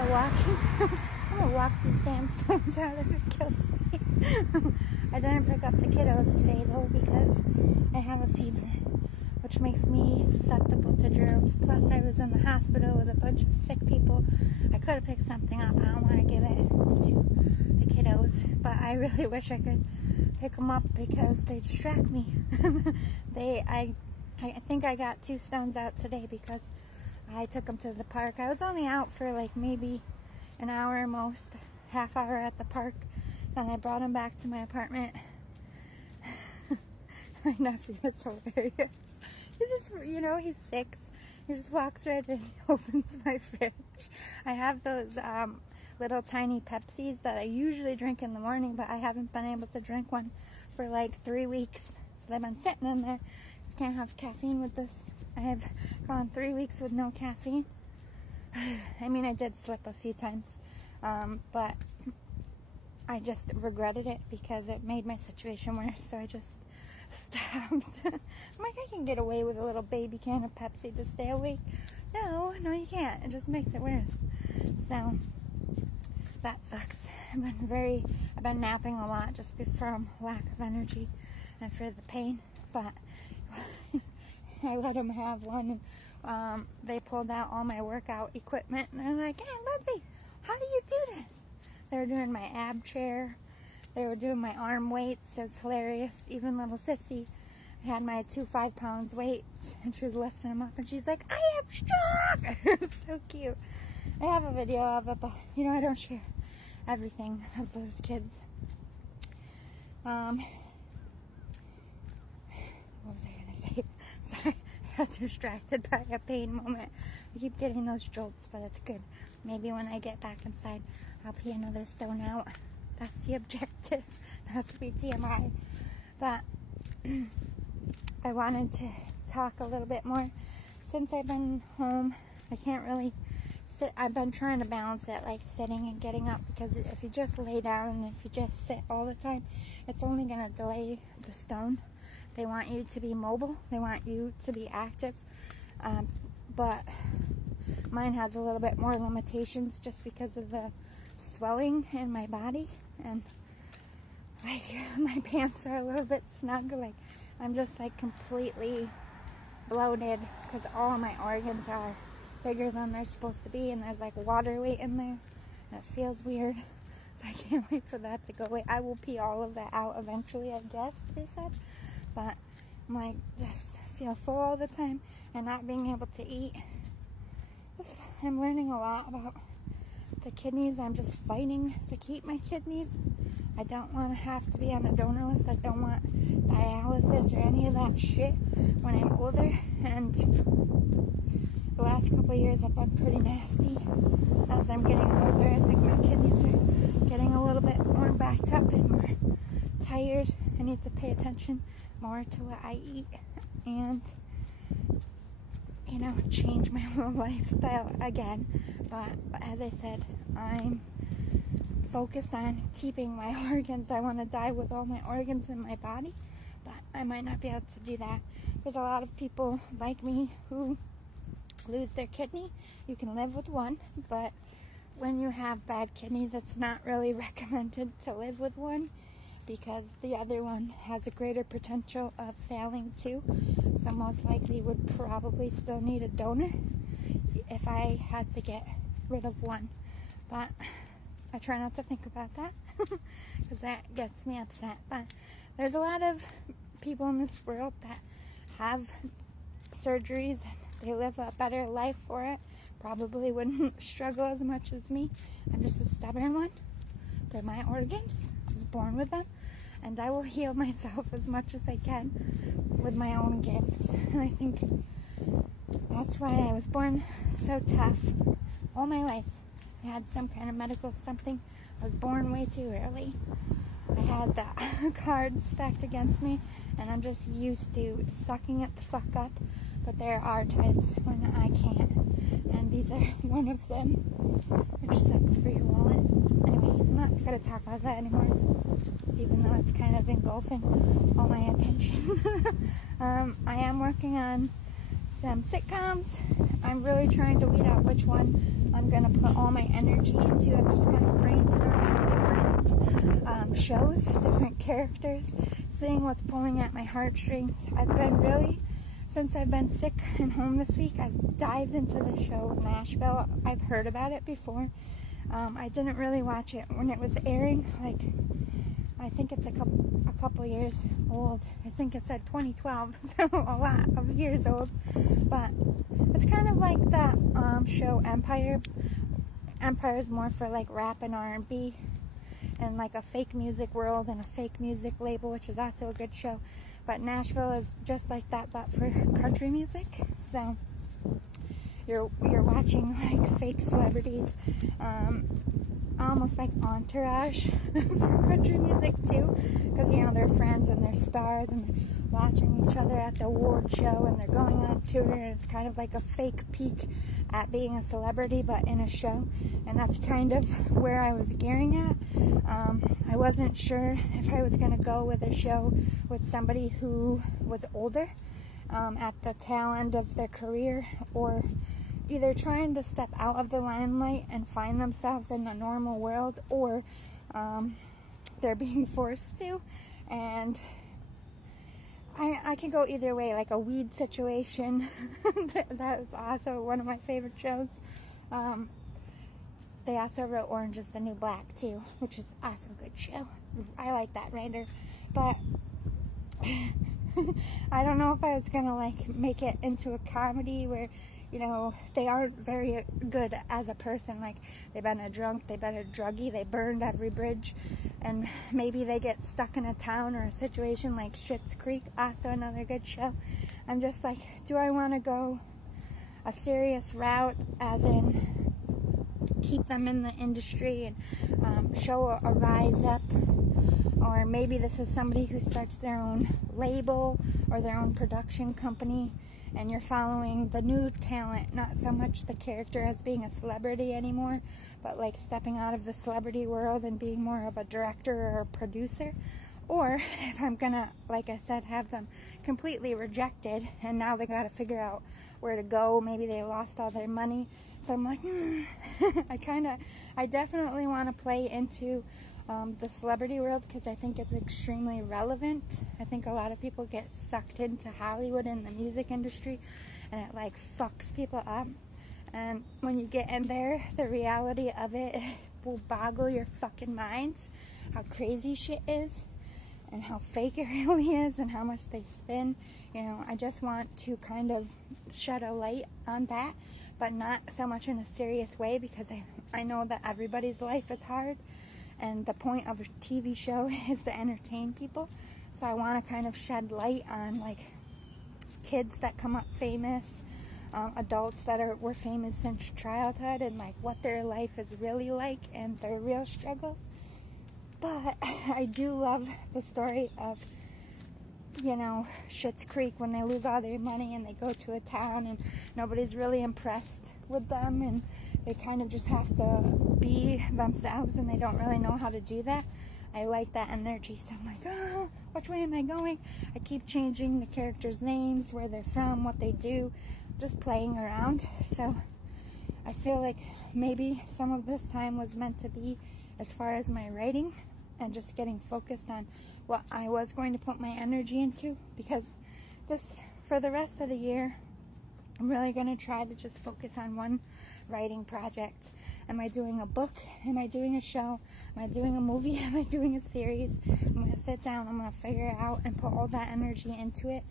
start walking. I'm gonna walk these damn stones out if it kills me. I didn't pick up the kiddos today though because I have a fever, which makes me susceptible to germs. Plus I was in the hospital with a bunch of sick people. I could have picked something up. I don't want to give it to the kiddos, but I really wish I could pick them up because they distract me. I think I got 2 stones out today because I took them to the park. I was only out for like maybe an hour most, half hour at the park. Then I brought them back to my apartment. My nephew is hilarious. He's just, he's 6. He just walks right in and he opens my fridge. I have those little tiny Pepsis that I usually drink in the morning, but I haven't been able to drink one for like 3 weeks. So they've been sitting in there. Just can't have caffeine with this. I have gone 3 weeks with no caffeine. I mean, I did slip a few times, but I just regretted it because it made my situation worse. So I just stopped. I'm like, I can get away with a little baby can of Pepsi to stay awake. No, you can't. It just makes it worse. So that sucks. I've been napping a lot just from lack of energy and for the pain. But I let them have one. They pulled out all my workout equipment and they're like, hey, Lindsay, how do you do this? They were doing my ab chair. They were doing my arm weights. It was hilarious. Even little Sissy had my 2 5-pound weights and she was lifting them up and she's like, I am strong. It's so cute. I have a video of it, but I don't share everything of those kids. What was I gonna say? Sorry, I got distracted by a pain moment. I keep getting those jolts, but it's good. Maybe when I get back inside, I'll pee another stone out. That's the objective, not to be TMI. But I wanted to talk a little bit more. Since I've been home, I can't really sit. I've been trying to balance it, like sitting and getting up, because if you just lay down and if you just sit all the time, it's only going to delay the stone. They want you to be mobile. They want you to be active. But mine has a little bit more limitations just because of the swelling in my body. And my pants are a little bit snug. Like I'm just like completely bloated because all of my organs are bigger than they're supposed to be. And there's like water weight in there. And it feels weird. So I can't wait for that to go away. I will pee all of that out eventually, I guess they said. But I'm like, just feel full all the time and not being able to eat. I'm learning a lot about the kidneys. I'm just fighting to keep my kidneys. I don't want to have to be on a donor list. I don't want dialysis or any of that shit when I'm older. And the last couple of years have been pretty nasty. As I'm getting older, I think my kidneys are getting a little bit more backed up and more tired. I need to pay attention more to what I eat and change my whole lifestyle again. But as I said, I'm focused on keeping my organs. I want to die with all my organs in my body, but I might not be able to do that. There's a lot of people like me who lose their kidney. You can live with one, but when you have bad kidneys, it's not really recommended to live with one because the other one has a greater potential of failing too. So most likely would probably still need a donor if I had to get rid of one. But I try not to think about that because that gets me upset. But there's a lot of people in this world that have surgeries and they live a better life for it. Probably wouldn't struggle as much as me. I'm just a stubborn one. They're my organs. I was born with them. And I will heal myself as much as I can with my own gifts. And I think that's why I was born so tough all my life. I had some kind of medical something. I was born way too early. I had that card stacked against me, and I'm just used to sucking it the fuck up. But there are times when I can't, and these are one of them, which sucks for your wallet. Anyway, I'm not gonna talk about that anymore, even though it's kind of engulfing all my attention. I am working on some sitcoms. I'm really trying to weed out which one I'm going to put all my energy into. I'm just kind of brainstorming different shows, different characters, seeing what's pulling at my heartstrings. I've been really, since I've been sick and home this week, I've dived into the show Nashville. I've heard about it before. I didn't really watch it when it was airing. Like, I think it's a couple years old. I think it said 2012, so a lot of years old. But it's kind of like that show Empire. Empire is more for like rap and R&B, and like a fake music world and a fake music label, which is also a good show. But Nashville is just like that, but for country music. So you're watching like fake celebrities, almost like Entourage for country music too, because you know they're friends and they're stars and they're watching each other at the award show and they're going on tour, and it's kind of like a fake peek at being a celebrity but in a show. And that's kind of where I was gearing at. I wasn't sure if I was going to go with a show with somebody who was older, at the tail end of their career, or either trying to step out of the limelight and find themselves in the normal world, or they're being forced to. And I can go either way, like a Weed situation. That was also one of my favorite shows. They also wrote Orange is the New Black too, which is also a good show. I like that writer. But I don't know if I was gonna like make it into a comedy where, you know, they aren't very good as a person. Like, they've been a drunk, they've been a druggie, they burned every bridge, and maybe they get stuck in a town or a situation like Schitt's Creek, also another good show. I'm just like, do I want to go a serious route, as in keep them in the industry and show a rise up, or maybe this is somebody who starts their own label or their own production company, and you're following the new talent, not so much the character as being a celebrity anymore, but like stepping out of the celebrity world and being more of a director or a producer. Or if I'm gonna, like I said, have them completely rejected and now they gotta figure out where to go, maybe they lost all their money. So I'm like, I definitely want to play into the celebrity world, because I think it's extremely relevant. I think a lot of people get sucked into Hollywood and the music industry, and it like fucks people up. And when you get in there, the reality of it will boggle your fucking minds, how crazy shit is and how fake it really is and how much they spin. You know, I just want to kind of shed a light on that, but not so much in a serious way, because I know that everybody's life is hard. And the point of a TV show is to entertain people. So I want to kind of shed light on like kids that come up famous, adults that were famous since childhood, and like what their life is really like and their real struggles. But I do love the story of, you know, Schitt's Creek, when they lose all their money and they go to a town and nobody's really impressed with them, and they kind of just have to be themselves and they don't really know how to do that. I like that energy. So I'm like, oh, which way am I going? I keep changing the characters' names, where they're from, what they do, just playing around. So I feel like maybe some of this time was meant to be as far as my writing and just getting focused on what I was going to put my energy into, because this, for the rest of the year, I'm really going to try to just focus on one writing project. Am I doing a book? Am I doing a show? Am I doing a movie? Am I doing a series? I'm going to sit down, I'm going to figure it out and put all that energy into it,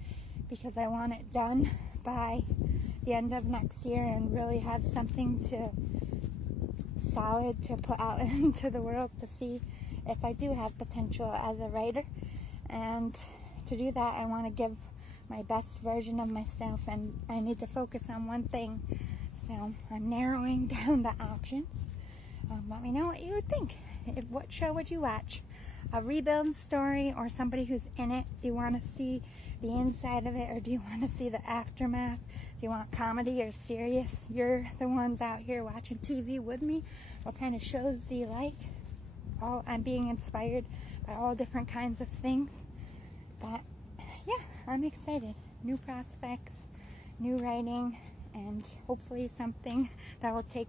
because I want it done by the end of next year and really have something solid to put out into the world to see if I do have potential as a writer. And to do that, I want to give my best version of myself, and I need to focus on one thing. So I'm narrowing down the options. Let me know what you would think. What show would you watch? A rebuild story or somebody who's in it? Do you want to see the inside of it, or do you want to see the aftermath? Do you want comedy or serious? You're the ones out here watching TV with me. What kind of shows do you like? I'm being inspired by all different kinds of things. But yeah, I'm excited. New prospects, new writing and hopefully something that will take